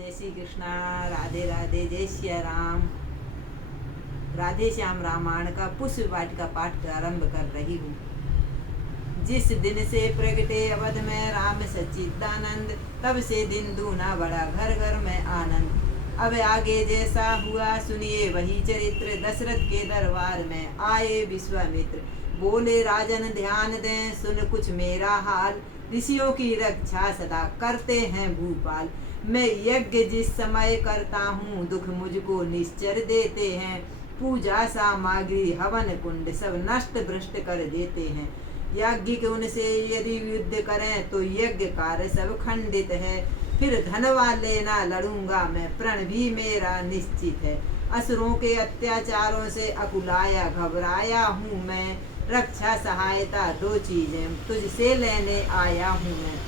जय श्री कृष्णा, राधे राधे, जय श्री राम। राधे श्याम रामायण का पुष्प वाटिका पाठ प्रारंभ कर रही हूँ। जिस दिन से प्रगटे अवध में राम सच्चिदानंद, तब से दिन दूना बड़ा घर घर में आनंद। अब आगे जैसा हुआ सुनिए वही चरित्र, दशरथ के दरबार में आए विश्वामित्र। बोले राजन ध्यान दें, सुन कुछ मेरा हाल। ऋषियों की रक्षा सदा करते हैं भूपाल। मैं यज्ञ जिस समय करता हूँ, दुख मुझको निश्चर देते हैं। पूजा सामग्री हवन कुंड सब नष्ट भ्रष्ट कर देते हैं। याज्ञिक उनसे यदि युद्ध करें तो यज्ञ कार्य सब खंडित है। फिर धन वाले ना लड़ूंगा मैं, प्रण भी मेरा निश्चित है। असुरों के अत्याचारों से अकुलाया घबराया हूँ मैं। रक्षा सहायता दो चीजें तुझसे लेने आया हूँ मैं।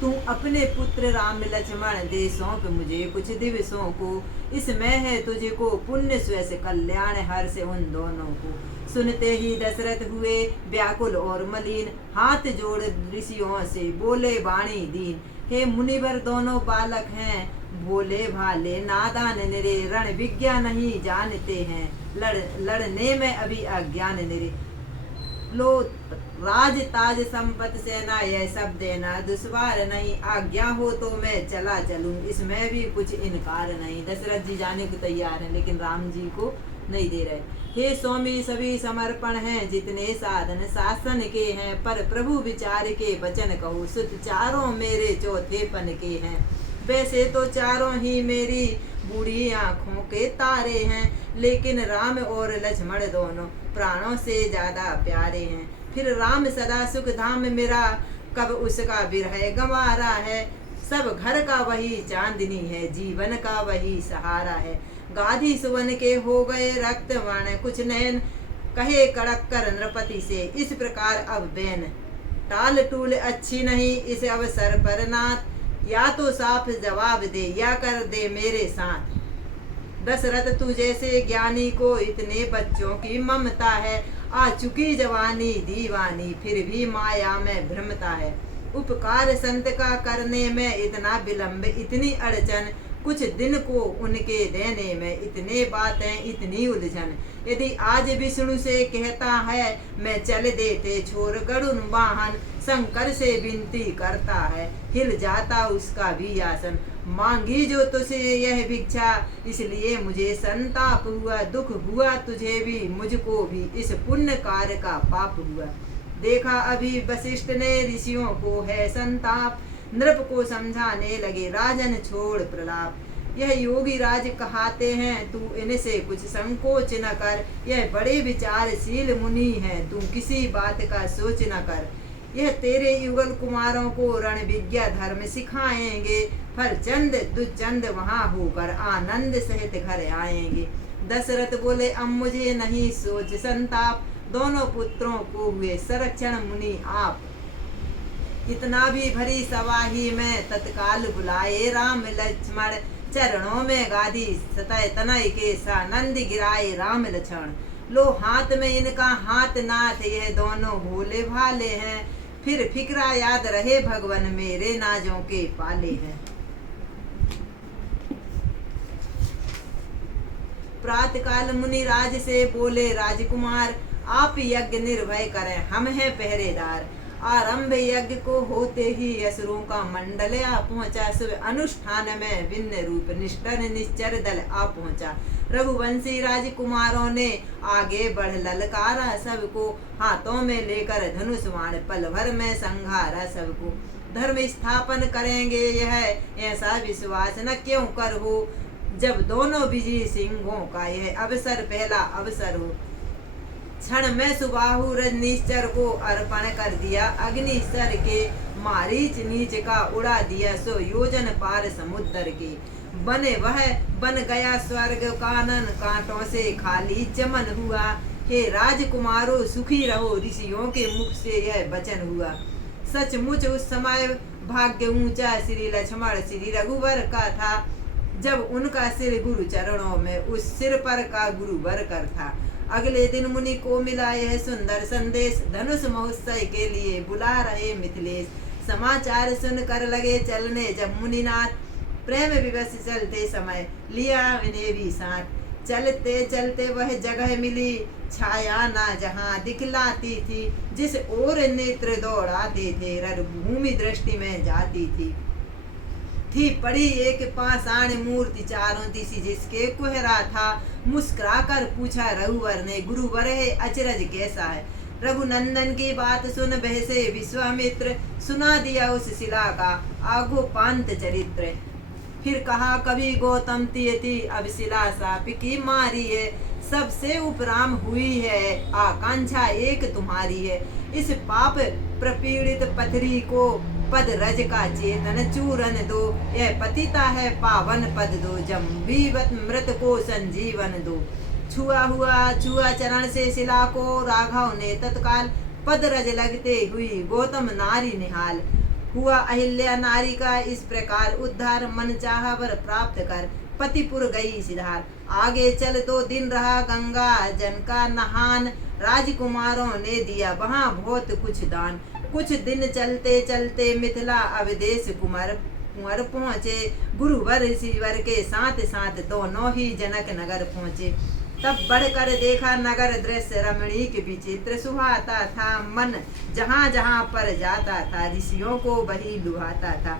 तू अपने पुत्र राम लक्ष्मण दे सौंप मुझे कुछ दिवसों को। इसमें है तुझको पुण्य स्वेश कल्याण हर से उन दोनों को। सुनते ही दशरथ हुए व्याकुल और मलिन, हाथ जोड़ ऋषियों से बोले वाणी दीन। हे मुनिवर दोनों बालक हैं, भोले भाले नादान निरे। रण विज्ञा नहीं जानते हैं, लड़ने में अभी अज्ञान निरे। लो राज ताज संपत सेना यह सब देना दुश्वार नहीं। आज्ञा हो तो मैं चला चलूं, इसमें भी कुछ इनकार नहीं। दशरथ जी जाने को तैयार हैं लेकिन राम जी को नहीं दे रहे। हे स्वामी सभी समर्पण हैं, जितने साधन शासन के हैं। पर प्रभु विचार के वचन कहो, सुत चारों मेरे चौथेपन के हैं। वैसे तो चारों ही मेरी बूढ़ी आंखों के तारे हैं, लेकिन राम और लक्ष्मण दोनों प्राणों से ज्यादा प्यारे हैं। फिर राम सदा सुख धाम मेरा, कब उसका विरह गंवारा है। सब घर का वही चांदनी है, जीवन का वही सहारा है। गाधी सुवन के हो गए रक्त वर्ण, कुछ नैन कहे कड़क कर नृपति से। इस प्रकार अब बैन टाल टूल अच्छी नहीं, इस अवसर पर नाथ। या तो साफ जवाब दे या कर दे मेरे साथ। दशरथ तू जैसे ज्ञानी को इतने बच्चों की ममता है। आ चुकी जवानी दीवानी, फिर भी माया में भ्रमता है। उपकार संत का करने में इतना विलंब इतनी अड़चन, कुछ दिन को उनके देने में इतने बातें इतनी उलझन। यदि आज विष्णु से कहता है मैं चल देते छोड़ गरुण वाहन। शंकर से विनती करता है, हिल जाता उसका भी आसन। मांगी जो तुझसे यह भिक्षा, इसलिए मुझे संताप हुआ। दुख हुआ तुझे भी मुझको भी, इस पुण्य कार्य का पाप हुआ। देखा अभी वशिष्ठ ने ऋषियों को है संताप। नृप को समझाने लगे राजन छोड़ प्रलाप। यह योगी राज कहाते हैं, तू इनसे कुछ संकोच न कर। यह बड़े विचारशील मुनि हैं, तू किसी बात का सोच न कर। यह तेरे युगल कुमारों को रण विद्या धर्म सिखाएंगे। फल चंद दुचंद वहाँ होकर आनंद सहित घर आएंगे। दशरथ बोले अब मुझे नहीं सोच संताप। दोनों पुत्रों को हुए संरक्षण मुनि आप। इतना भी भरी सवाही में तत्काल बुलाए राम लक्ष्मण। चरणों में गादी सतय तनय के सानंद गिराए राम लक्ष्मण। लो हाथ में इनका हाथ नाथ, यह दोनों भोले भाले हैं। फिर फिक्रा याद रहे भगवन मेरे नाजों के पाले हैं। प्रातः काल मुनि राज से बोले राजकुमार, आप यज्ञ निर्भय करें, हम हैं पहरेदार। आरंभ यज्ञ को होते ही असुरों का मंडल आ पहुंचा। सब अनुष्ठान में भिन्न रूप निष्ठर निश्चर दल आ पहुंचा। रघुवंशी राजकुमारों ने आगे बढ़ ललकारा सबको। हाथों में लेकर धनुष बाण पल भर में संघारा सबको। धर्म स्थापन करेंगे यह ऐसा विश्वास न क्यों कर हो। जब दोनों विजयी सिंहों का यह अवसर पहला अवसर हो। क्षण में सुबाहु रजनीश्चर को अर्पण कर दिया। अग्निस्तर के मारीच नीच का उड़ा दिया। सो योजन पार समुद्र के बने वह बन गया स्वर्ग कानन। कांटों से खाली चमन हुआ। हे राजकुमारों सुखी रहो, ऋषियों के मुख से यह वचन हुआ। सचमुच उस समय भाग्य ऊंचा श्री लक्ष्मण श्री रघुवर का था। जब उनका सिर गुरु चरणों में, उस सिर पर का गुरु वर कर था। अगले दिन मुनि को मिला यह सुंदर संदेश। धनुष महोत्सव के लिए बुला रहे मिथिलेश। समाचार सुनकर लगे चलने जब मुनिनाथ। प्रेम विवश चलते समय लिया इन्हें भी साथ। चलते चलते वह जगह मिली छाया ना जहाँ दिखलाती थी, जिस ओर नेत्र दौड़ाते थे रणभूमि दृष्टि में जाती थी पड़ी एक पाषाण मूर्ति चारों दिशा जिसके कुहरा था। मुस्कुराकर पूछा रघुवर ने, गुरुवर है अचरज कैसा है। रघुनंदन की बात सुन बहसे विश्वामित्र, सुना दिया उस शिला का आगो पांत चरित्र। फिर कहा कभी गौतम तियति अब शिला साप की मारी है, सबसे उपराम हुई है आकांक्षा एक तुम्हारी है। इस पाप प्रपीड़ित पथरी को पद रज का चेतन चूरन दो, यह पतिता है पावन पद दो, जम्बीवत मृत को संजीवन दो। छुआ चरण से शिला को राघव ने तत्काल, पद रज लगते हुई गौतम नारी निहाल। हुआ अहिल्या नारी का इस प्रकार उद्धार, मन चाहा वर प्राप्त कर पतिपुर गई सिधार। आगे चल तो दिन रहा गंगा जन का नहान, राजकुमारों ने दिया वहाँ बहुत कुछ दान। कुछ दिन चलते चलते मिथिला अवदेश कुंवर पहुँचे, गुरुवर ऋषिवर के साथ साथ दोनों ही जनक नगर पहुँचे। तब बढ़कर देखा नगर दृश्य रमणीक विचित्र सुहाता था, मन जहाँ जहाँ पर जाता था ऋषियों को वही लुभाता था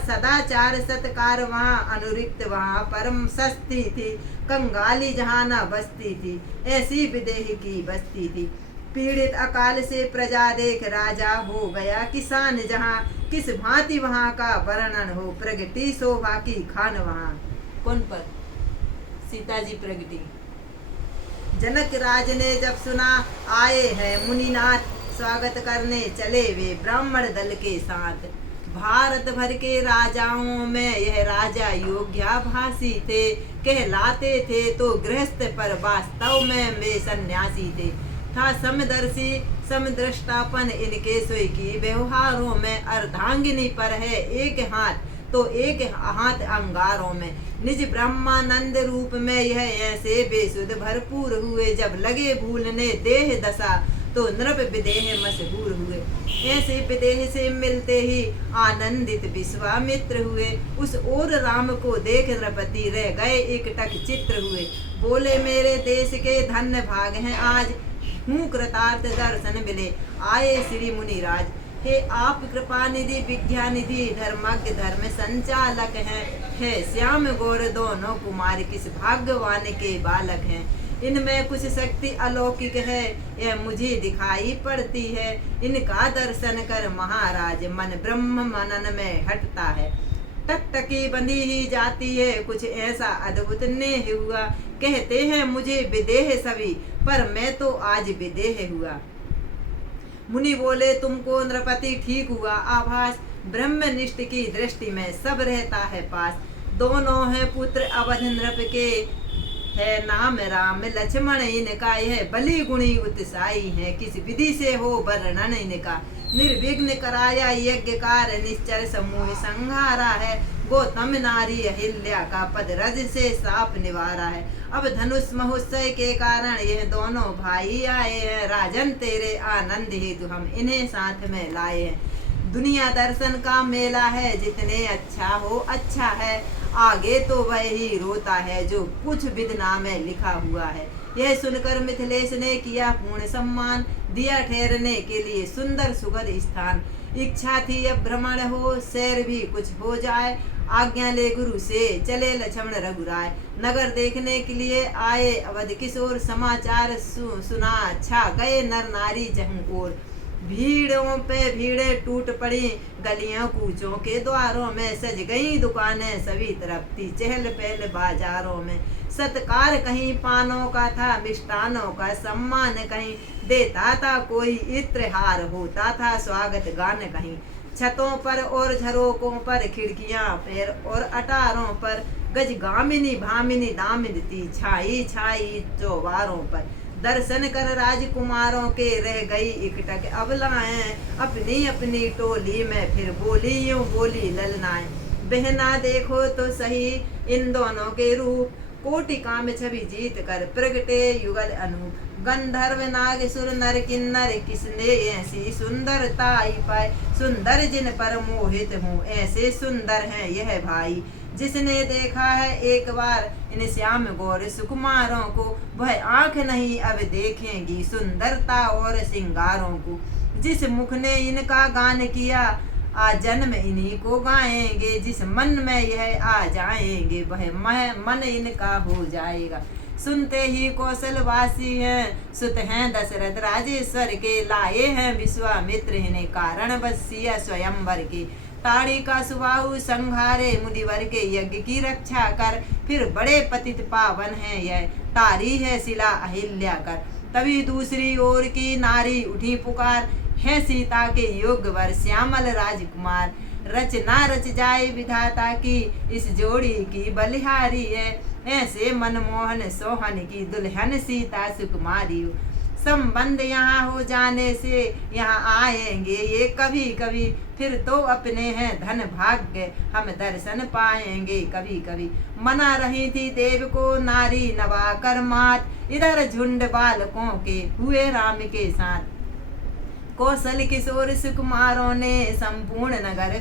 सदाचार सत्कार वहाँ अनुरिक्त वहाँ परम सस्ती थी, कंगाली जहाँ न बसती थी ऐसी विदेह की बस्ती थी। पीड़ित अकाल से प्रजा देख राजा हो गया किसान, जहाँ किस भांति वहाँ का वर्णन हो, प्रगति शोभा की खान वहाँ। कौन पर? सीता जी प्रगति। जनक राज ने जब सुना आए हैं मुनिनाथ, स्वागत करने चले वे ब्राह्मण दल के साथ। भारत भर के राजाओं में यह राजा योग्याभासी थे, कहलाते थे तो गृहस्थ पर वास्तव में वे सन्यासी थे। था समदर्शी समदृष्टापन इनके सोई की व्यवहारों में, अर्धांगिनी पर है एक हाथ तो एक हाथ अंगारों में। निज ब्रह्मानंद रूप में यह ऐसे बेसुध भरपूर हुए, जब लगे भूलने देह दशा तो नृप विदेह मशहूर हुए। ऐसे विदेह से मिलते ही आनंदित विश्वामित्र हुए, उस ओर राम को देख नृपति रह गए एकटक चित्र हुए। बोले मेरे देश के धन्य भाग हैं आज, हूँ कृतार्थ दर्शन मिले आए श्री मुनिराज। हे आप कृपा निधि विज्ञा निधि धर्मज्ञ धर्म संचालक हैं, है श्याम गौर दोनों कुमार किस भाग्यवान के बालक हैं। इनमें कुछ शक्ति अलौकिक है यह मुझे दिखाई पड़ती है, इनका दर्शन कर महाराज मन ब्रह्म मनन में हटता है। टकटकी बंधी ही जाती है कुछ ऐसा अद्भुत ने हुआ, कहते हैं मुझे विदेह सभी पर मैं तो आज विदेह हुआ। मुनि बोले तुमको नृपति ठीक हुआ आभास, ब्रह्मनिष्ठ की दृष्टि में सब रहता है पास। दोनों हैं पुत्र अवध नृप के, है नाम राम लक्ष्मण इनका, यह बलि गुणी उत्साही है किस विधि से हो वर्णन इनका। निर्विघ्न कराया यज्ञ कार निश्चर समूह संहारा है, गौतम नारी अहिल्या का पद रज से साप निवारा है। अब धनुष महोत्सव के कारण यह दोनों भाई आए हैं, राजन तेरे आनंद हेतु हम इन्हें साथ में लाए हैं। दुनिया दर्शन का मेला है जितने अच्छा हो अच्छा है, आगे तो वह ही रोता है जो कुछ विधना में लिखा हुआ है। यह सुनकर मिथिलेश ने किया पूर्ण सम्मान, दिया ठहरने के लिए सुंदर सुखद स्थान। इच्छा थी अब भ्रमण हो सैर भी कुछ हो जाए, आज्ञा ले गुरु से चले लक्ष्मण रघुराय। नगर देखने के लिए आए अवध किशोर, समाचार सुना छा गए नर नारी जहूं ओर। भीड़ों पे भीड़े टूट पड़ी गलियों कूचों के द्वारों में, सज गई दुकानें सभी तरफ थी चहल पहल बाजारों में। सत्कार कहीं पानों का था मिष्टानों का सम्मान कहीं, देता था कोई इत्रहार होता था स्वागत गान कहीं। छतों पर और झरोकों पर खिड़कियां पैर और अटारों पर, गजगामिनी भामिनी दामिनी थी छाई छाई चौबारों पर। दर्शन कर राजकुमारों के रह गई इकटक अबलाएं, अपनी अपनी टोली में फिर बोली यूं बोली ललनाएं। बहना देखो तो सही इन दोनों के रूप, कोटि काम छवि जीत कर प्रगटे युगल अनूप। गंधर्व नाग सुर नर किन्नर किसने ऐसी सुंदरता आई पाए, सुंदर जिन पर मोहित हूँ ऐसे सुंदर हैं यह भाई। जिसने देखा है एक बार इन श्याम गौर सुकुमारों को, वह आंख नहीं अब देखेंगी सुंदरता और श्रृंगारों को। जिस मुख ने इनका गान किया आज जन्म इन्हीं को गाएंगे, जिस मन में यह आ जाएंगे वह मन इनका हो जाएगा। सुनते ही कौशलवासी हैं सुत हैं दशरथ राजेश्वर के, लाए हैं विश्वामित्र इन्हें कारण बसिया स्वयंवर के। ताड़ी का सुबाहु संघारे मुनिवर के, यज्ञ की रक्षा कर फिर बड़े पतित पावन है यह, तारी है शिला अहिल्या कर। तभी दूसरी ओर की नारी उठी पुकार, है सीता के योग वर श्यामल राजकुमार। रच ना रच जाए विधाता की इस जोड़ी की बलिहारी है, ऐसे मनमोहन सोहन की दुल्हन सीता सुकुमारी। संबंध यहाँ हो जाने से यहाँ आएंगे ये कभी कभी, फिर तो अपने हैं धन भाग्य हम दर्शन पाएंगे कभी कभी। मना रही थी देव को नारी नवा कर मात, इधर झुंड बालकों के हुए राम के साथ। कौशल किशोर सुकुमारों ने संपूर्ण नगर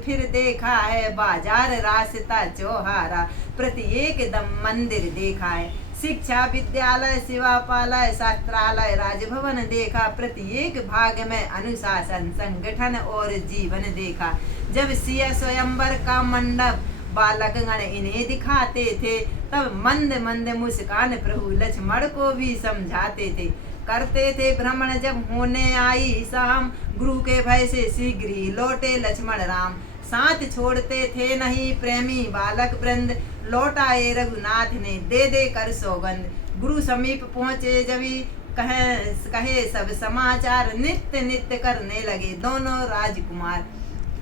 फिर देखा है, बाजार रास्ता चौहारा प्रत्येक दम मंदिर देखा है। शिक्षा विद्यालय शिवापालय शास्त्रालय राजभवन देखा, प्रत्येक भाग में अनुशासन संगठन और जीवन देखा। जब सिया स्वयंवर का मंडप बालक गण इन्हें दिखाते थे, तब मंद मंद मुस्कान प्रभु लक्ष्मण को भी समझाते थे। करते थे भ्रमण जब होने आई शाम, गुरु के भय से शीघ्र ही लौटे लक्ष्मण राम। साथ छोड़ते थे नहीं प्रेमी बालक वृंद, लौटाए रघुनाथ ने दे दे कर सौगंध। गुरु समीप पहुँचे जभी कहे सब समाचार, नित्य नित्य करने लगे दोनों राजकुमार।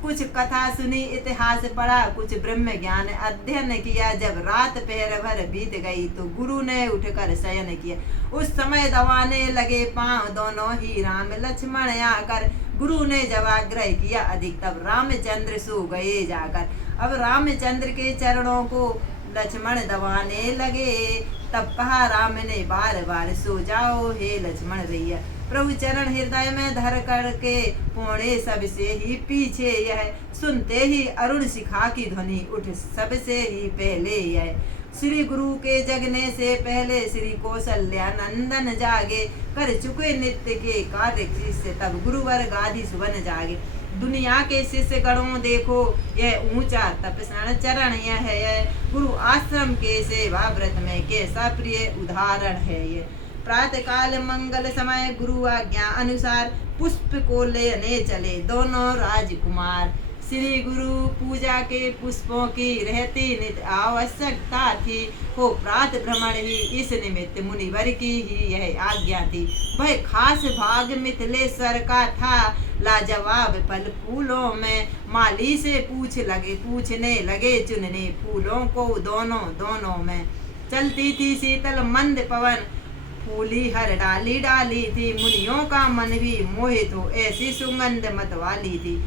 कुछ कथा सुनी इतिहास पढ़ा, कुछ ब्रह्म ज्ञान अध्ययन किया। जब रात पहर भर बीत गई तो गुरु ने उठकर शयन किया। उस समय दबाने लगे पांव दोनों ही राम लक्ष्मण आकर, गुरु ने जब आग्रह किया अधिक तब रामचंद्र सो गए जाकर। अब रामचंद्र के चरणों को लक्ष्मण दबाने लगे, तब कहा राम ने बार बार सो जाओ हे लक्ष्मण भैया। प्रभु चरण हृदय में धर करके पौड़े सबसे ही पीछे यह, सुनते ही अरुण शिखा की ध्वनि उठ सबसे ही पहले यह। श्री गुरु के जगने से पहले श्री कौशल्या नंदन जागे, कर चुके नित्य के कार्य शिष्य तब गुरुवर गादी सुबन जागे। दुनिया के शिष्य गणों देखो यह ऊंचा तपस्या चरण यह है, गुरु आश्रम के सेवा व्रत में कैसा प्रिय उदाहरण है ये। प्रातः काल मंगल समय गुरु आज्ञा अनुसार, पुष्प को लेने चले दोनों राजकुमार। श्री गुरु पूजा के पुष्पों की रहती नित्य आवश्यकता थी, हो प्रात भ्रमण ही इस निमित्त मुनिवर की ही यह आज्ञा थी। वह खास भाग मिथिलेश्वर का था, लाजवाब फल फूलों में माली से पूछने लगे चुनने फूलों को दोनों में। चलती थी शीतल मंद पवन, फूली हर डाली डाली थी, मुनियों का मन भी मोहित हो ऐसी सुगंध मतवाली थी।